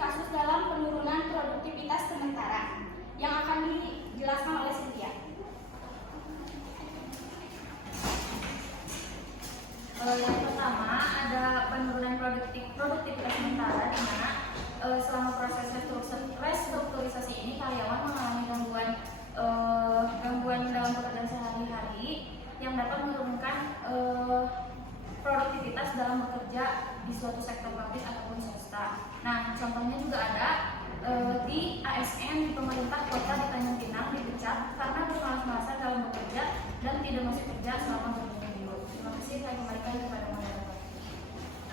kasus dalam penurunan produktivitas sementara yang akan dijelaskan oleh Cynthia. Yang pertama ada penurunan produktivitas sementara, di mana selama proses restrukturisasi ini karyawan mengalami gangguan dalam pekerjaan sehari-hari yang dapat menurunkan produktivitas dalam bekerja di suatu sektor publik ataupun swasta. Nah, contohnya juga ada di ASN di pemerintah kota di Tanjung Pinang dipecat karena bermalas-malasan dalam bekerja dan tidak masuk kerja selama berminggu-minggu. Terima kasih, saya kembalikan kepada moderator.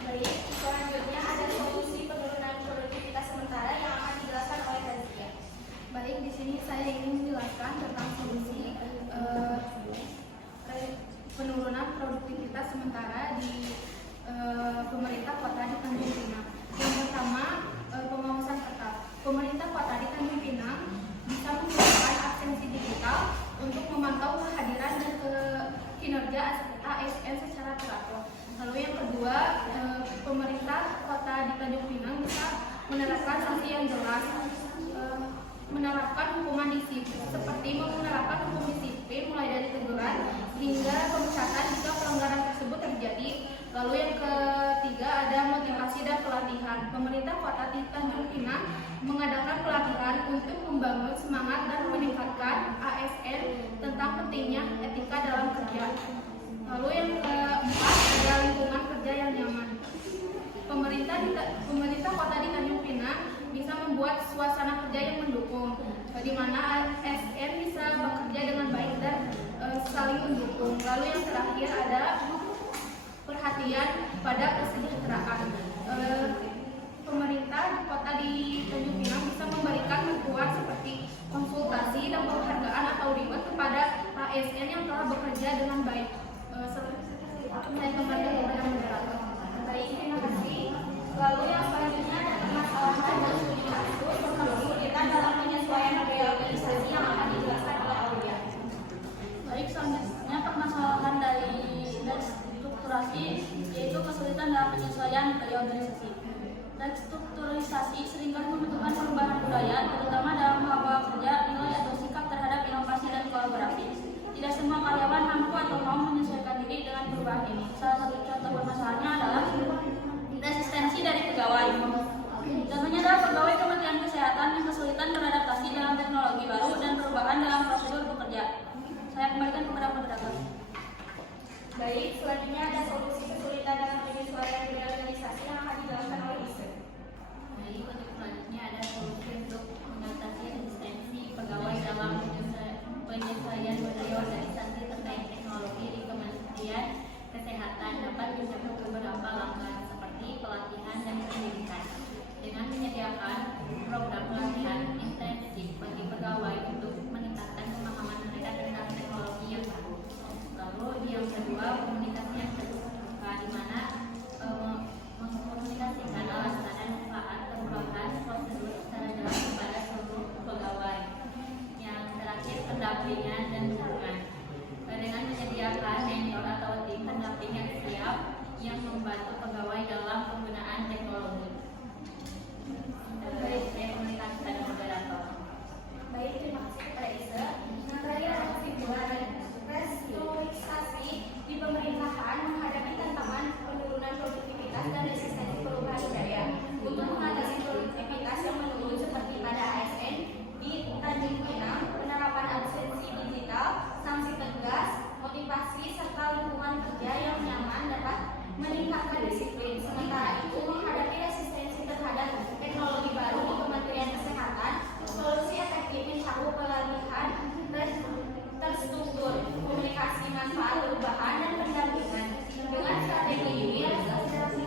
Baik, selanjutnya ada solusi penurunan produktivitas sementara yang akan dijelaskan oleh Cynthia. Baik, di sini saya ingin menjelaskan tentang solusi penurunan produktivitas sementara di pemerintah kota di Tanjung Pinang. Yang pertama, pengawasan ketat. Pemerintah kota di Tanjung Pinang bisa menggunakan absensi digital untuk memantau kehadiran dan kinerja ASN secara teratur. Lalu yang kedua, pemerintah kota di Tanjung Pinang bisa menerapkan sanksi yang jelas, menerapkan hukuman disiplin seperti menerapkan hukum disiplin mulai dari teguran hingga pemecatan jika pelanggaran tersebut terjadi. Lalu yang ketiga ada motivasi dan pelatihan. Pemerintah kota di Tanjung Pinang mengadakan pelatihan untuk membangun semangat dan meningkatkan ASN tentang pentingnya etika dalam kerja. Lalu yang keempat ada lingkungan kerja yang nyaman. Pemerintah kota di Tanjung Pinang bisa membuat suasana kerja yang mendukung, di mana ASN bisa bekerja dengan baik dan saling mendukung. Lalu yang terakhir ada perhatian pada kesejahteraan. Pemerintah kota di Tanjung Pinang bisa memberikan bantuan seperti konsultasi dan penghargaan atau reward kepada ASN yang telah bekerja dengan baik. Saya kembali kepada moderator. Baik, terima kasih. Lalu yang selanjutnya ada permasalahan dan studi kasus serta kesulitan dalam penyesuaian budaya organisasi yang akan dijelaskan oleh Aulia. Baik, selanjutnya permasalahan dari strukturasi, yaitu kesulitan dalam penyesuaian budaya organisasi. Restrukturisasi seringkali membutuhkan perubahan budaya, terutama dalam membawa kerja, nilai atau sikap terhadap inovasi dan kolaborasi. Tidak semua karyawan mampu atau mau menyesuaikan diri dengan perubahan ini. Salah satu contoh permasalahannya adalah resistensi dari pegawai. Contohnya adalah pegawai Kementerian Kesehatan yang kesulitan beradaptasi dalam teknologi baru dan perubahan dalam prosedur bekerja. Saya kembalikan kepada moderator. Baik, selanjutnya ada solusi kesulitan dalam penyesuaian budaya organisasi yang akan dijelaskan oleh Isa. Baik, untuk selanjutnya ada solusi untuk mengatasi resistensi pegawai dalam penyesuaian budaya organisasi terkait teknologi di Kementerian Kesehatan dapat dicapai beberapa langkah seperti pelatihan dan pendidikan dengan menyediakan program pelatihan intensif bagi pegawai untuk meningkatkan pemahaman mereka tentang teknologi yang baru. Lalu yang kedua, komunikasi yang terbuka, di mana mengkomunikasikan alasan dan manfaat perubahan prosedur secara jelas kepada seluruh pegawai. Yang terakhir, pendampingan dan dukungan dengan menyediakan mentor atau tim pendamping yang siap yang membantu pegawai dalam penggunaan teknologi. Baik, saya komunikasikan moderator. Baik, terima kasih kepada Isa. Nah, terakhir ada kesimpulan. Restrukturisasi di pemerintahan menghadapi tantangan penurunan produktivitas dan resistensi perubahan budaya. Untuk mengatasi produktivitas yang menurun seperti pada ASN di Tanjung Pinang, penerapan absensi digital, sanksi tegas, motivasi serta lingkungan kerja yang nyaman dapat meningkatkan disiplin. Sementara itu, menghadapi resistensi terhadap teknologi baru di Kementerian Kesehatan, solusi efektif mencakup pelatihan terstruktur, komunikasi manfaat perubahan dan pendampingan. Dengan strategi ini, restrukturisasi